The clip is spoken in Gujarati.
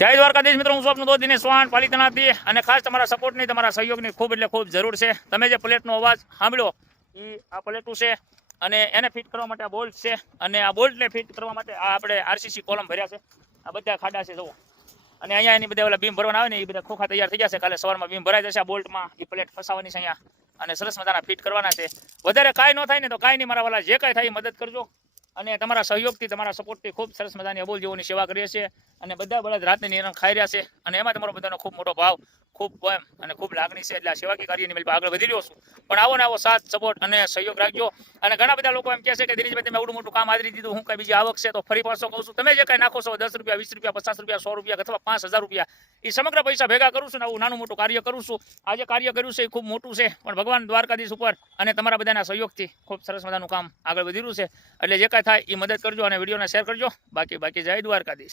જય દ્વારકાધીશ મિત્રો, હું સ્વપ્ન દો દિનેશ ચૌહાણ પાલિતાણાથી અને ખાસ તમારા સપોર્ટની, તમારા સહયોગની ખૂબ એટલે ખૂબ જરૂર છે. તમે જે પ્લેટનો અવાજ સાંભળ્યો, એ આ પ્લેટું છે અને એને ફિટ કરવા માટે આ બોલ્ટ છે અને આ બોલ્ટને ફિટ કરવા માટે આ આપણે આરસીસી કોલમ ભર્યા છે. આ બધા ખાડા છે, જુઓ. અને અહીંયા એની બધા ઓલા બીમ ભરવાના આવે ને, એ બધા ખોખા તૈયાર થઈ જશે કાલે સવારમાં બીમ ભરાઈ જશે આ બોલ્ટમાં, એ પ્લેટ ફસાવાની છે અહીંયા. અને સરસ મજાના ફિટ કરવાના છે. વધારે કાંઈ ન થાય ને તો કાંઈ નહીં, મારા વાલા, જે કાંઈ થાય મદદ કરજો. અને તમારા સહયોગથી, તમારા સપોર્ટથી ખૂબ સરસ મજાની અબોલ જેઓની સેવા કરીએ છીએ. અને બધા બળદ રાતને નિરણ ખાઈ રહ્યા છે. અને એમાં તમારો બધાનો ખૂબ મોટો ભાવ, ખૂબ પ્રેમ અને ખૂબ લાગણી છે. એટલે આ સેવાકી કાર્યની મેં આગળ વધી રહ્યો છું. પણ આવો ને આવો સાથ સપોર્ટ અને સહયોગ રાખજો. અને ઘણા બધા લોકો એમ કહે છે કે દિનેશભાઈ તમે આવડું મોટું કામ આદરી દીધું, હું કઈ બીજી આવક છે તો ફરી પાછો કહું છું. તમે જે કઈ નાખો છો, દસ રૂપિયા, વીસ રૂપિયા, પચાસ રૂપિયા, સો રૂપિયા અથવા પાંચ હજાર રૂપિયા એ સમગ્ર પૈસા ભેગા કરું છું ને આવું નાનું મોટું કાર્ય કરું છું. આ જે કાર્ય કર્યું છે એ ખૂબ મોટું છે. પણ ભગવાન દ્વારકાધીશ ઉપર અને તમારા બધાના સહયોગથી ખૂબ સરસ મજાનું કામ આગળ વધી રહ્યું છે. એટલે જે કાંઈ થાય એ મદદ કરજો અને વિડીયોને શેર કરજો. બાકી બાકી જય દ્વારકાધીશ.